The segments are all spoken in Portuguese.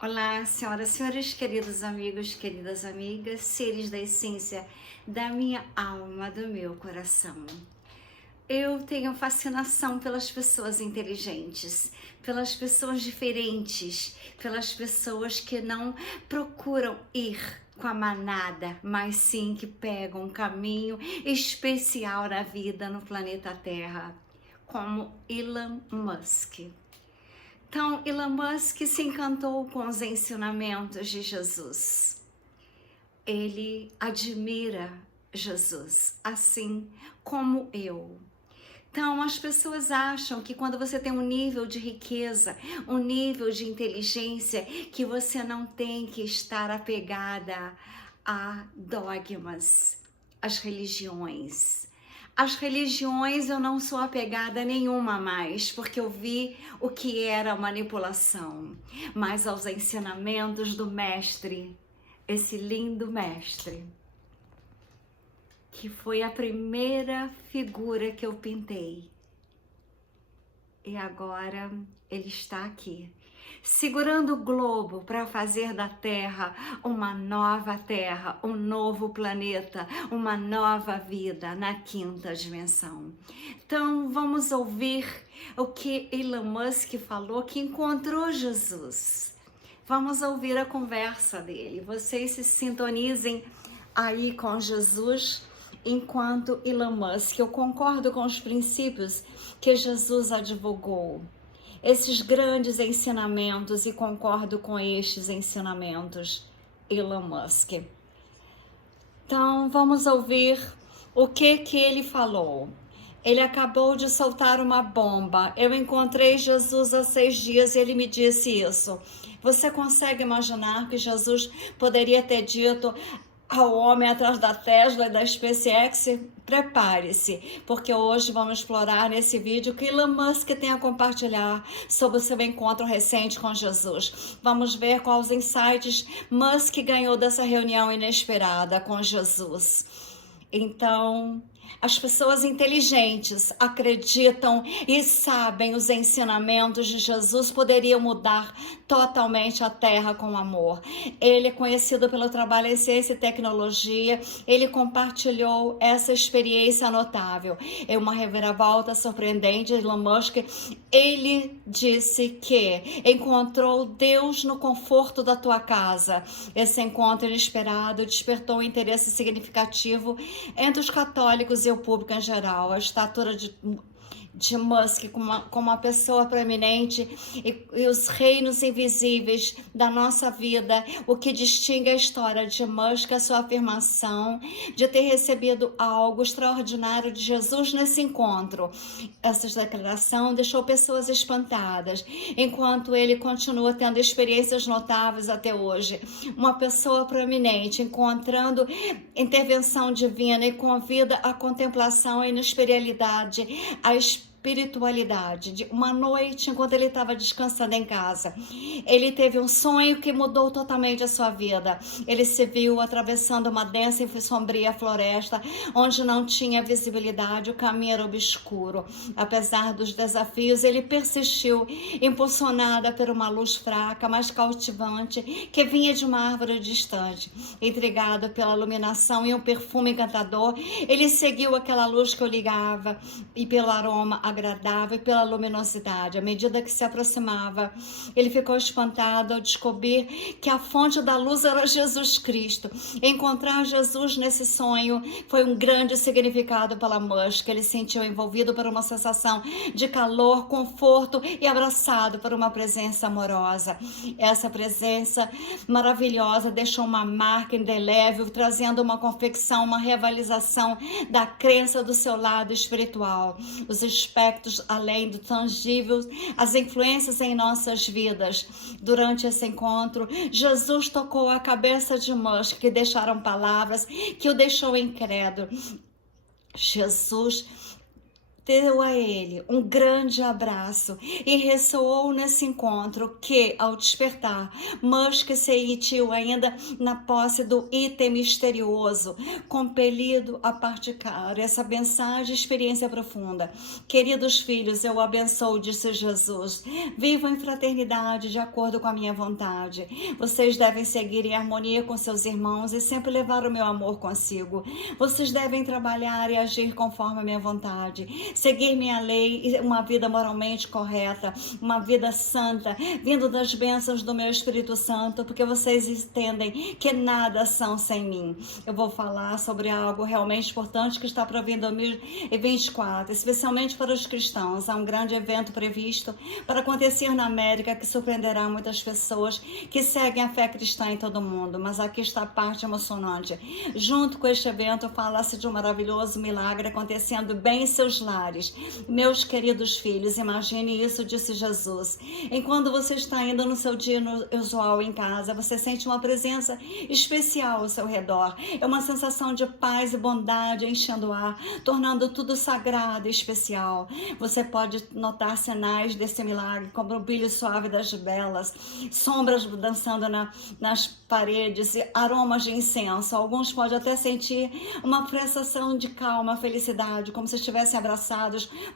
Olá, senhoras e senhores, queridos amigos, queridas amigas, seres da essência da minha alma, do meu coração. Eu tenho fascinação pelas pessoas inteligentes, pelas pessoas diferentes, pelas pessoas que não procuram ir com a manada, mas sim que pegam um caminho especial na vida no planeta Terra, como Elon Musk. Então, Elon Musk se encantou com os ensinamentos de Jesus. Ele admira Jesus, assim como eu. Então, as pessoas acham que quando você tem um nível de riqueza, um nível de inteligência, que você não tem que estar apegada a dogmas, às religiões. As religiões eu não sou apegada a nenhuma mais, porque eu vi o que era manipulação, mas aos ensinamentos do mestre, esse lindo mestre, que foi a primeira figura que eu pintei. E agora ele está aqui, segurando o globo para fazer da Terra, um novo planeta, uma nova vida na quinta dimensão. Então vamos ouvir o que Elon Musk falou, que encontrou Jesus. Vamos ouvir a conversa dele. Vocês se sintonizem aí com Jesus. Enquanto Elon Musk, eu concordo com os princípios que Jesus advogou, esses grandes ensinamentos, e concordo com estes ensinamentos, Elon Musk. Então, vamos ouvir o que ele falou. Ele acabou de soltar uma bomba. Eu encontrei Jesus há 6 dias e ele me disse isso. Você consegue imaginar que Jesus poderia ter dito ao homem atrás da Tesla e da SpaceX? Prepare-se, porque hoje vamos explorar nesse vídeo o que Elon Musk tem a compartilhar sobre o seu encontro recente com Jesus. Vamos ver quais insights Musk ganhou dessa reunião inesperada com Jesus. Então, as pessoas inteligentes acreditam e sabem os ensinamentos de Jesus poderiam mudar totalmente a Terra com amor. Ele é conhecido pelo trabalho em ciência e tecnologia, ele compartilhou essa experiência notável. É uma reviravolta surpreendente. Elon Musk, ele disse que encontrou Deus no conforto da tua casa. Esse encontro inesperado despertou um interesse significativo entre os católicos e o público em geral. A estatura de Musk como uma pessoa proeminente e os reinos invisíveis da nossa vida, o que distingue a história de Musk, a sua afirmação de ter recebido algo extraordinário de Jesus nesse encontro. Essa declaração deixou pessoas espantadas, enquanto ele continua tendo experiências notáveis até hoje. Uma pessoa proeminente encontrando intervenção divina e convida à contemplação e na espiritualidade, a espiritualidade. De uma noite, enquanto ele estava descansando em casa, ele teve um sonho que mudou totalmente a sua vida. Ele se viu atravessando uma densa e sombria floresta, onde não tinha visibilidade, o caminho era obscuro. Apesar dos desafios, ele persistiu, impulsionada por uma luz fraca, mas cautivante, que vinha de uma árvore distante. Intrigado pela iluminação e um perfume encantador, ele seguiu aquela luz que o ligava, e pelo aroma agradável e pela luminosidade. À medida que se aproximava, ele ficou espantado ao descobrir que a fonte da luz era Jesus Cristo. Encontrar Jesus nesse sonho foi um grande significado para Musk. Ele se sentiu envolvido por uma sensação de calor, conforto e abraçado por uma presença amorosa. Essa presença maravilhosa deixou uma marca indelével, trazendo uma convicção, uma realização da crença do seu lado espiritual. Os aspectos além do tangível, as influências em nossas vidas. Durante esse encontro, Jesus tocou a cabeça de Musk, que deixaram palavras que o deixou incrédulo. Jesus deu a ele um grande abraço e ressoou nesse encontro que, ao despertar, Musk sentiu ainda na posse do item misterioso, compelido a partilhar essa mensagem e experiência profunda. Queridos filhos, eu abençoo, disse Jesus. Vivam em fraternidade de acordo com a minha vontade. Vocês devem seguir em harmonia com seus irmãos e sempre levar o meu amor consigo. Vocês devem trabalhar e agir conforme a minha vontade. Seguir minha lei e uma vida moralmente correta, uma vida santa, vindo das bênçãos do meu Espírito Santo, porque vocês entendem que nada são sem mim. Eu vou falar sobre algo realmente importante que está para vir em 2024, especialmente para os cristãos. Há um grande evento previsto para acontecer na América que surpreenderá muitas pessoas que seguem a fé cristã em todo o mundo. Mas aqui está a parte emocionante. Junto com este evento, fala-se de um maravilhoso milagre acontecendo bem em seus lares. Meus queridos filhos, imagine isso, disse Jesus. Enquanto você está indo no seu dia usual em casa, você sente uma presença especial ao seu redor. É uma sensação de paz e bondade enchendo o ar, tornando tudo sagrado e especial. Você pode notar sinais desse milagre, como o brilho suave das velas, sombras dançando nas paredes e aromas de incenso. Alguns podem até sentir uma sensação de calma, felicidade, como se estivessem abraçados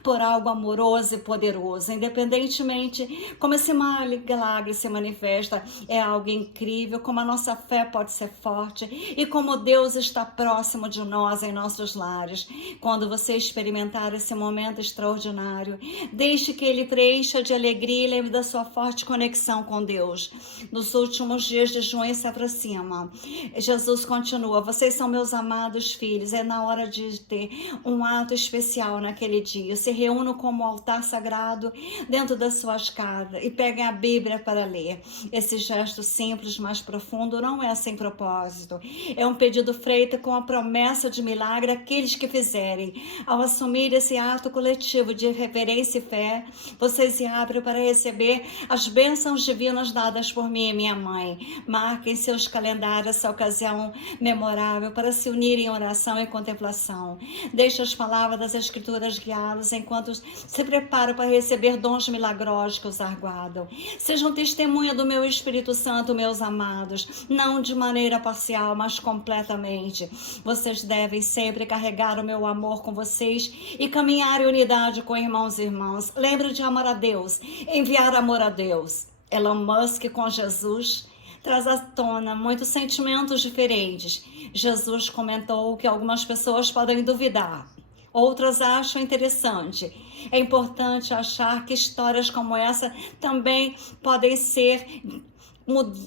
por algo amoroso e poderoso. Independentemente como esse milagre se manifesta, é algo incrível, como a nossa fé pode ser forte e como Deus está próximo de nós em nossos lares. Quando você experimentar esse momento extraordinário, deixe que ele preencha de alegria e lembre da sua forte conexão com Deus. Nos últimos dias de junho se aproximam. Jesus continua: vocês são meus amados filhos. É na hora de ter um ato especial naquele dia. Se reúnam como altar sagrado dentro das suas casas e peguem a Bíblia para ler. Esse gesto simples, mas profundo, não é sem propósito. É um pedido feito com a promessa de milagre àqueles que fizerem. Ao assumir esse ato coletivo de reverência e fé, vocês se abrem para receber as bênçãos divinas dadas por mim e minha mãe. Marquem seus calendários essa ocasião memorável para se unirem em oração e contemplação. Deixe as palavras das Escrituras guiá-los enquanto se preparam para receber dons milagrosos que os aguardam. Sejam testemunha do meu Espírito Santo, meus amados, não de maneira parcial, mas completamente. Vocês devem sempre carregar o meu amor com vocês e caminhar em unidade com irmãos e irmãs. Lembre de amar a Deus, enviar amor a Deus. Elon Musk com Jesus traz à tona muitos sentimentos diferentes. Jesus comentou que algumas pessoas podem duvidar, outras acham interessante. É importante achar que histórias como essa também podem ser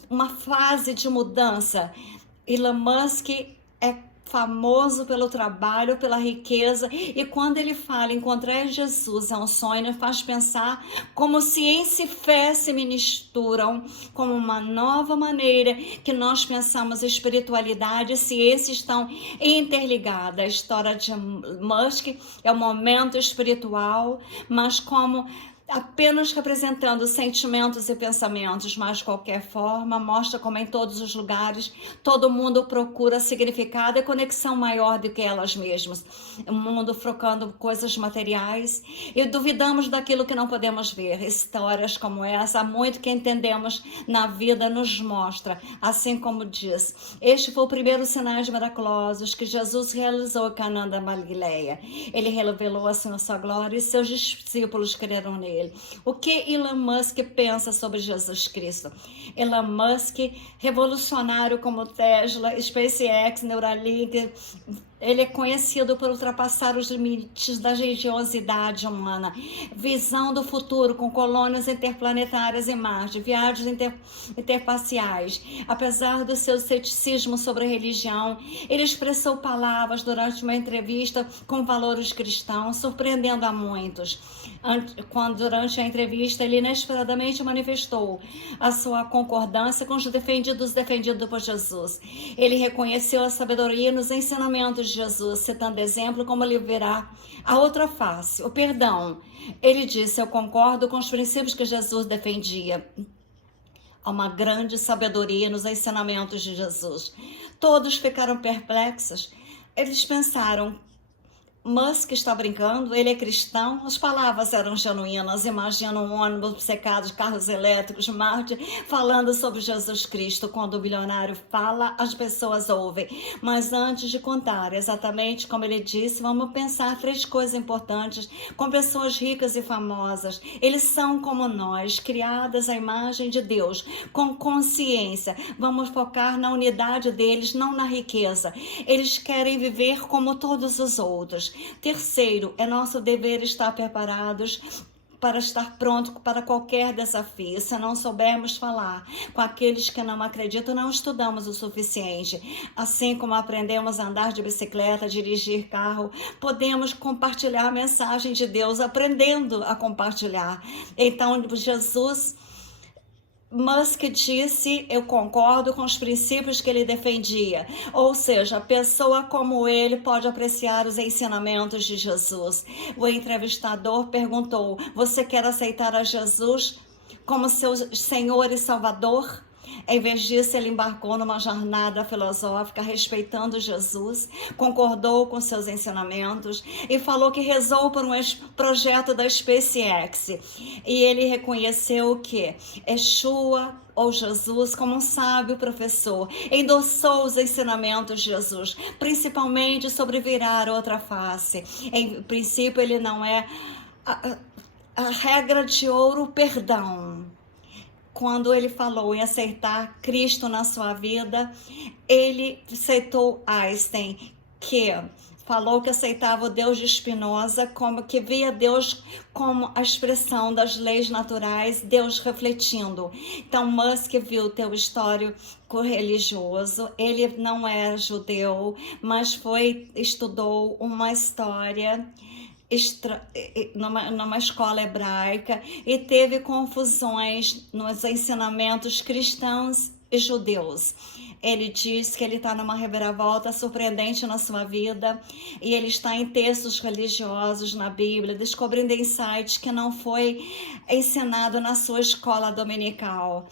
uma fase de mudança. Elon Musk é famoso pelo trabalho, pela riqueza, e quando ele fala encontrar Jesus é um sonho, faz pensar como ciência e fé se misturam como uma nova maneira que nós pensamos espiritualidade e ciência estão interligadas. A história de Musk é um momento espiritual, mas como apenas representando sentimentos e pensamentos, mas de qualquer forma mostra como em todos os lugares todo mundo procura significado e conexão maior do que elas mesmas. O mundo focando coisas materiais e duvidamos daquilo que não podemos ver. Histórias como essa, há muito que entendemos na vida nos mostra, assim como diz: este foi o primeiro sinais miraculosos que Jesus realizou em Caná da Galileia. Ele revelou assim a sua glória e seus discípulos creram nele. O que Elon Musk pensa sobre Jesus Cristo? Elon Musk, revolucionário como Tesla, SpaceX, Neuralink, ele é conhecido por ultrapassar os limites da religiosidade humana, visão do futuro com colônias interplanetárias em Marte, viagens interparciais. Apesar do seu ceticismo sobre a religião, ele expressou palavras durante uma entrevista com valores cristãos, surpreendendo a muitos. Durante a entrevista, ele inesperadamente manifestou a sua concordância com os defendidos por Jesus. Ele reconheceu a sabedoria nos ensinamentos de Jesus, citando exemplo como ele verá a outra face, o perdão. Ele disse: eu concordo com os princípios que Jesus defendia. Há uma grande sabedoria nos ensinamentos de Jesus. Todos ficaram perplexos. Eles pensaram: Musk está brincando, ele é cristão, as palavras eram genuínas. Imagina um ônibus obcecado de carros elétricos, Marte, falando sobre Jesus Cristo. Quando o bilionário fala, as pessoas ouvem. Mas antes de contar exatamente como ele disse, vamos pensar 3 coisas importantes com pessoas ricas e famosas. Eles são como nós, criadas à imagem de Deus, com consciência. Vamos focar na unidade deles, não na riqueza. Eles querem viver como todos os outros. Terceiro, é nosso dever estar preparados para estar pronto para qualquer desafio. Se não soubermos falar com aqueles que não acreditam, não estudamos o suficiente. Assim como aprendemos a andar de bicicleta, dirigir carro, podemos compartilhar a mensagem de Deus, aprendendo a compartilhar. Então, Musk disse, eu concordo com os princípios que ele defendia. Ou seja, a pessoa como ele pode apreciar os ensinamentos de Jesus. O entrevistador perguntou, você quer aceitar a Jesus como seu Senhor e Salvador? Em vez disso, ele embarcou numa jornada filosófica respeitando Jesus, concordou com seus ensinamentos e falou que rezou por um projeto da SpaceX. E ele reconheceu que Yeshua ou Jesus, como um sábio professor, endossou os ensinamentos de Jesus, principalmente sobre virar outra face. Em princípio, ele não é a regra de ouro, o perdão. Quando ele falou em aceitar Cristo na sua vida, ele aceitou Einstein, que falou que aceitava o Deus de Spinoza, como que via Deus como a expressão das leis naturais, Deus refletindo. Então, Musk viu teu histórico religioso, ele não era judeu, mas estudou uma história numa escola hebraica e teve confusões nos ensinamentos cristãos e judeus. Ele diz que ele está numa reviravolta surpreendente na sua vida e ele está em textos religiosos na Bíblia, descobrindo insights que não foi ensinado na sua escola dominical.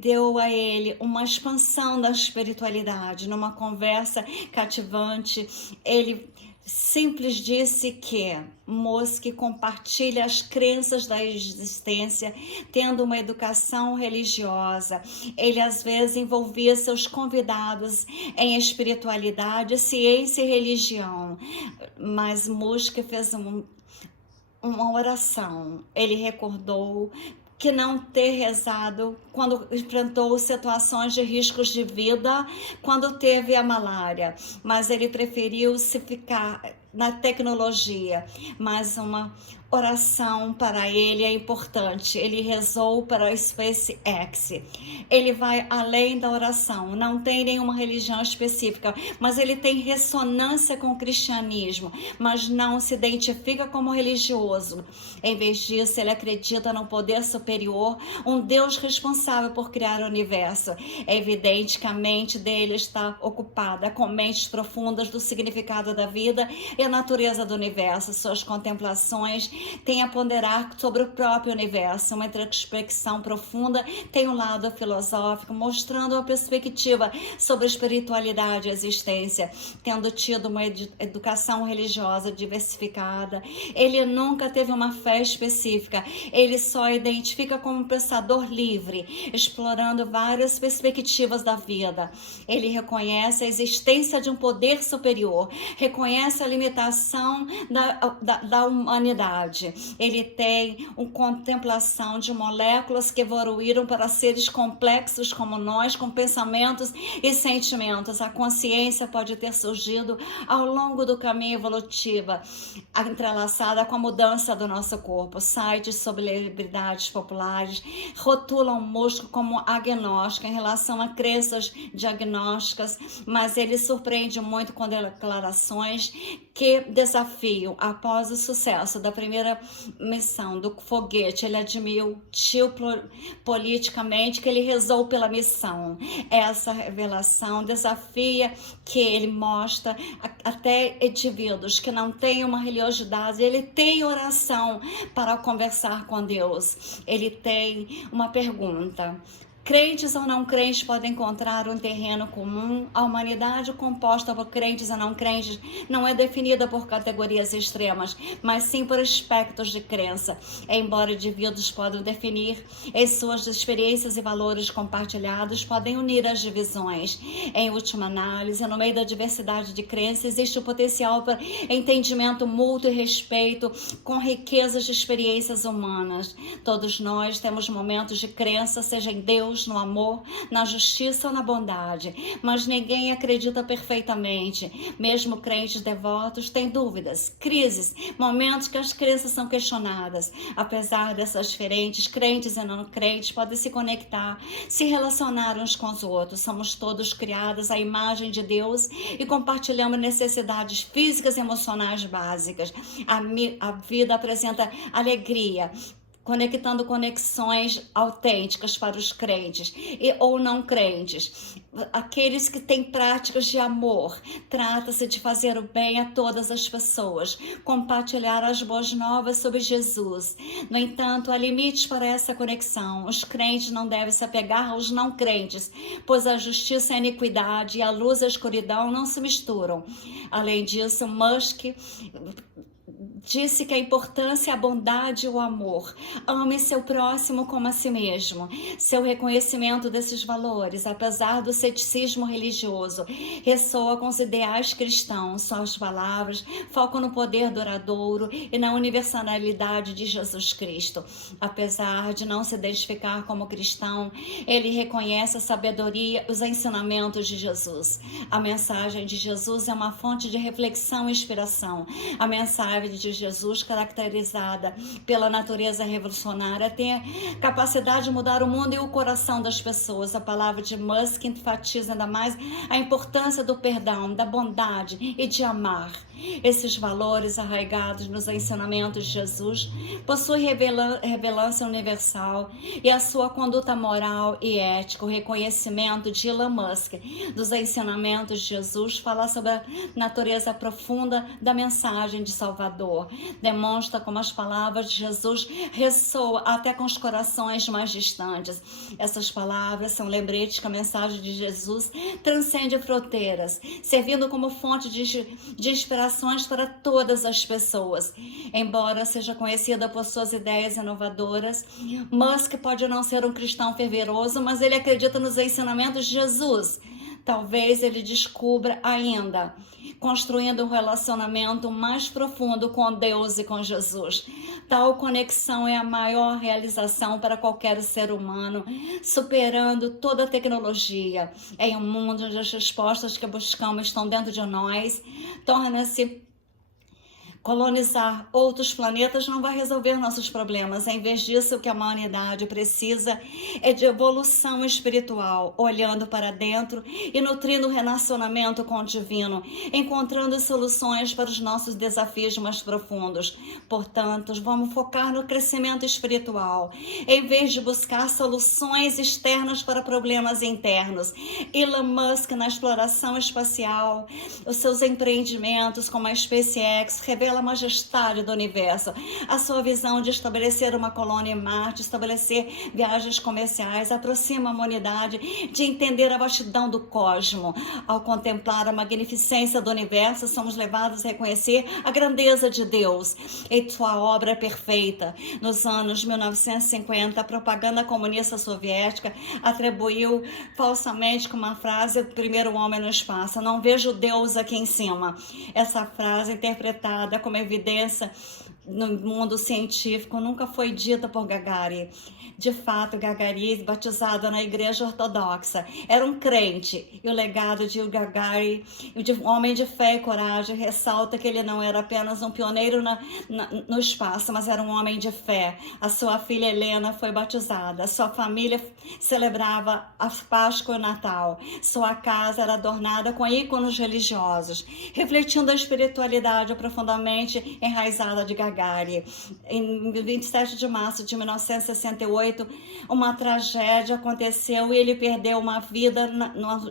Deu a ele uma expansão da espiritualidade, numa conversa cativante. Ele simples disse que Musk compartilha as crenças da existência, tendo uma educação religiosa. Ele às vezes envolvia seus convidados em espiritualidade, ciência e religião. Mas Musk fez uma oração. Ele recordou que não ter rezado quando enfrentou situações de riscos de vida, quando teve a malária, mas ele preferiu se ficar na tecnologia. Mas uma oração para ele é importante. Ele rezou para a SpaceX. Ele vai além da oração, não tem nenhuma religião específica, mas ele tem ressonância com o cristianismo, mas não se identifica como religioso. Em vez disso, ele acredita no poder superior, um Deus responsável por criar o universo. É evidente que a mente dele está ocupada com mentes profundas do significado da vida e a natureza do universo. Suas contemplações têm a ponderar sobre o próprio universo. Uma introspecção profunda tem um lado filosófico, mostrando uma perspectiva sobre a espiritualidade e a existência. Tendo tido uma educação religiosa diversificada, ele nunca teve uma fé específica. Ele só identifica como um pensador livre, explorando várias perspectivas da vida. Ele reconhece a existência de um poder superior, reconhece a limitação da humanidade. Ele tem uma contemplação de moléculas que evoluíram para seres complexos como nós, com pensamentos e sentimentos. A consciência pode ter surgido ao longo do caminho evolutivo, entrelaçada com a mudança do nosso corpo. Sites sobre celebridades populares rotulam o músculo como agnóstico em relação a crenças diagnósticas, mas ele surpreende muito com declarações que desafiam. Após o sucesso da primeira missão do foguete, ele admitiu politicamente que ele rezou pela missão. Essa revelação desafia que ele mostra até indivíduos que não têm uma religiosidade, ele tem oração para conversar com Deus. Ele tem uma pergunta: Crentes ou não crentes podem encontrar um terreno comum. A humanidade, composta por crentes e não crentes, não é definida por categorias extremas, mas sim por aspectos de crença. Embora indivíduos possam definir em suas experiências e valores compartilhados, podem unir as divisões. Em última análise, no meio da diversidade de crenças, existe o potencial para entendimento mútuo e respeito com riquezas de experiências humanas. Todos nós temos momentos de crença, seja em Deus, no amor, na justiça ou na bondade, mas ninguém acredita perfeitamente. Mesmo crentes devotos têm dúvidas, crises, momentos que as crenças são questionadas. Apesar dessas diferentes, crentes e não crentes podem se conectar, se relacionar uns com os outros. Somos todos criados à imagem de Deus e compartilhamos necessidades físicas e emocionais básicas. A vida apresenta alegria, conectando conexões autênticas para os crentes ou não crentes. Aqueles que têm práticas de amor. Trata-se de fazer o bem a todas as pessoas, compartilhar as boas novas sobre Jesus. No entanto, há limites para essa conexão. Os crentes não devem se apegar aos não crentes, pois a justiça e a iniquidade e a luz e a escuridão não se misturam. Além disso, Musk disse que a importância é a bondade e o amor. Ame seu próximo como a si mesmo. Seu reconhecimento desses valores, apesar do ceticismo religioso, ressoa com os ideais cristãos. Suas palavras focam no poder duradouro e na universalidade de Jesus Cristo. Apesar de não se identificar como cristão, ele reconhece a sabedoria e os ensinamentos de Jesus. A mensagem de Jesus é uma fonte de reflexão e inspiração. A mensagem de Jesus, caracterizada pela natureza revolucionária, tem a capacidade de mudar o mundo e o coração das pessoas. A palavra de Musk enfatiza ainda mais a importância do perdão, da bondade e de amar. Esses valores arraigados nos ensinamentos de Jesus possuem relevância universal e a sua conduta moral e ética. O reconhecimento de Elon Musk dos ensinamentos de Jesus fala sobre a natureza profunda da mensagem de Salvador. Demonstra como as palavras de Jesus ressoam até com os corações mais distantes. Essas palavras são lembretes que a mensagem de Jesus transcende fronteiras, servindo como fonte de inspirações para todas as pessoas. Embora seja conhecida por suas ideias inovadoras, Musk pode não ser um cristão fervoroso, mas ele acredita nos ensinamentos de Jesus. Talvez ele descubra ainda, construindo um relacionamento mais profundo com Deus e com Jesus. Tal conexão é a maior realização para qualquer ser humano, superando toda a tecnologia. Em um mundo onde as respostas que buscamos estão dentro de nós, torna-se colonizar outros planetas não vai resolver nossos problemas. Em vez disso, o que a humanidade precisa é de evolução espiritual, olhando para dentro e nutrindo o relacionamento com o divino, encontrando soluções para os nossos desafios mais profundos. Portanto, vamos focar no crescimento espiritual, em vez de buscar soluções externas para problemas internos. Elon Musk, na exploração espacial, os seus empreendimentos como a SpaceX revelam a majestade do universo. A sua visão de estabelecer uma colônia em Marte, estabelecer viagens comerciais, aproxima a humanidade de entender a vastidão do cosmos. Ao contemplar a magnificência do universo, somos levados a reconhecer a grandeza de Deus e sua obra perfeita. Nos anos 1950, a propaganda comunista soviética atribuiu falsamente com uma frase do primeiro homem no espaço: "Não vejo Deus aqui em cima". Essa frase, interpretada como evidência no mundo científico, nunca foi dita por Gagarin. De fato, Gagarin, batizado na Igreja Ortodoxa, era um crente, e o legado de Gagarin, de um homem de fé e coragem, ressalta que ele não era apenas um pioneiro no espaço, mas era um homem de fé. A sua filha Helena foi batizada, a sua família celebrava a Páscoa e o Natal, sua casa era adornada com ícones religiosos, refletindo a espiritualidade profundamente enraizada de Gagarin. Em 27 de março de 1968, uma tragédia aconteceu e ele perdeu uma vida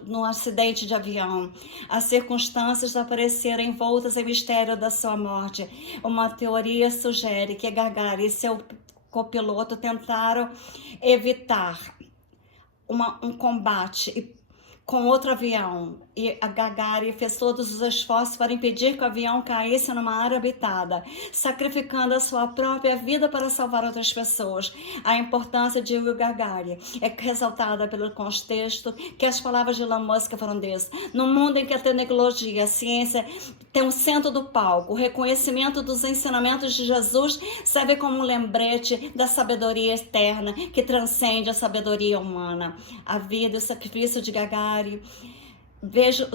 num acidente de avião. As circunstâncias apareceram envoltas em mistério da sua morte. Uma teoria sugere que Gagarin e seu copiloto tentaram evitar um combate com outro avião, e a Gagarin fez todos os esforços para impedir que o avião caísse numa área habitada, sacrificando a sua própria vida para salvar outras pessoas. A importância de Yuri Gagarin é ressaltada pelo contexto que as palavras de Elon Musk foram desse. No mundo em que a tecnologia, a ciência tem o centro do palco, o reconhecimento dos ensinamentos de Jesus serve como um lembrete da sabedoria eterna que transcende a sabedoria humana. A vida e o sacrifício de Gagarin, vejo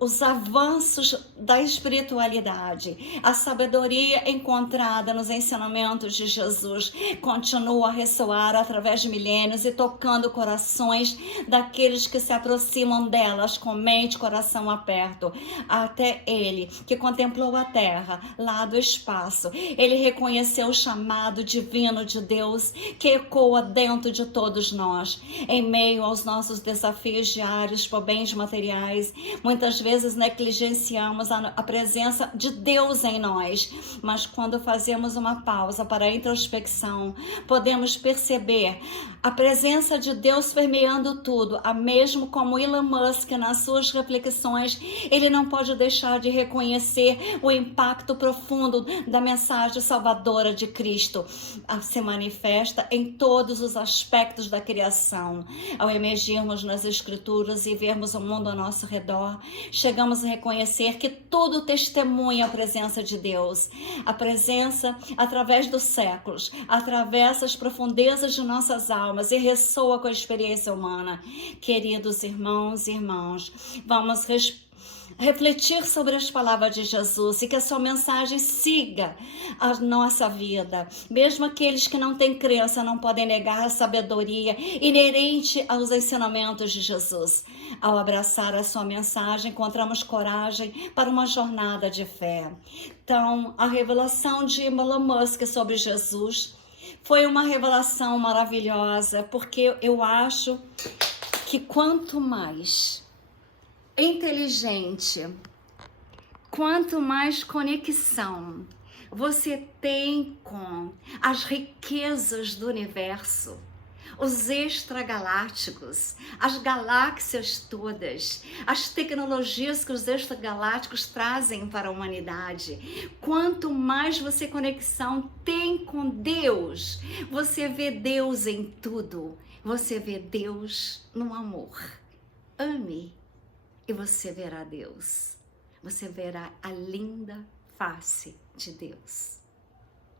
os avanços da espiritualidade, a sabedoria encontrada nos ensinamentos de Jesus continua a ressoar através de milênios e tocando corações daqueles que se aproximam delas com mente e coração aberto. Até ele, que contemplou a terra lá do espaço, ele reconheceu o chamado divino de Deus que ecoa dentro de todos nós. Em meio aos nossos desafios diários por bens materiais, muitas vezes negligenciamos a presença de Deus em nós, mas quando fazemos uma pausa para a introspecção, podemos perceber a presença de Deus permeando tudo, mesmo como Elon Musk nas suas reflexões, ele não pode deixar de reconhecer o impacto profundo da mensagem salvadora de Cristo. Se manifesta em todos os aspectos da criação. Ao emergirmos nas Escrituras e vermos o mundo ao nosso redor, chegamos a reconhecer que tudo testemunha a presença de Deus. A presença, através dos séculos, atravessa as profundezas de nossas almas e ressoa com a experiência humana. Queridos irmãos e irmãs, vamos refletir sobre as palavras de Jesus e que a sua mensagem siga a nossa vida. Mesmo aqueles que não têm crença não podem negar a sabedoria inerente aos ensinamentos de Jesus. Ao abraçar a sua mensagem, encontramos coragem para uma jornada de fé. Então, a revelação de Elon Musk sobre Jesus foi uma revelação maravilhosa, porque eu acho que quanto mais inteligente, quanto mais conexão você tem com as riquezas do universo, os extragalácticos, as galáxias todas, as tecnologias que os extragalácticos trazem para a humanidade, quanto mais você conexão tem com Deus, você vê Deus em tudo, você vê Deus no amor. Ame e você verá Deus, você verá a linda face de Deus.